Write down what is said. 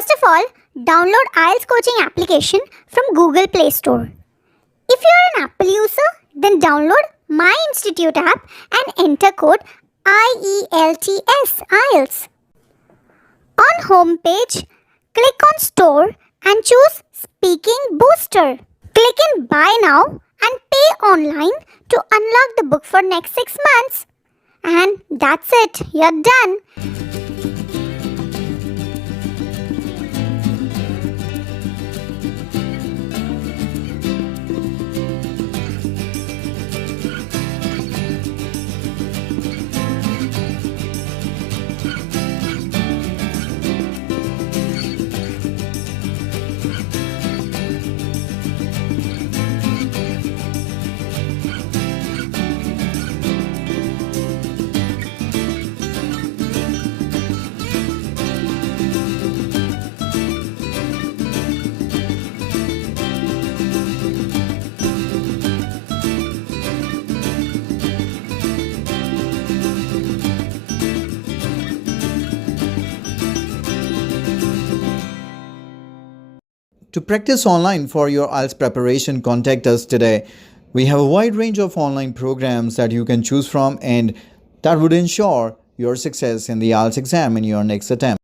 First of all, download IELTS coaching application from Google Play Store. If you are an Apple user, then download My Institute app and enter code IELTS IELTS. On home page, click on Store and choose Speaking Booster. Click in Buy Now and pay online to unlock the book for next 6 months. And that's it, you're done. To practice online for your IELTS preparation, contact us today. We have a wide range of online programs that you can choose from, and that would ensure your success in the IELTS exam in your next attempt.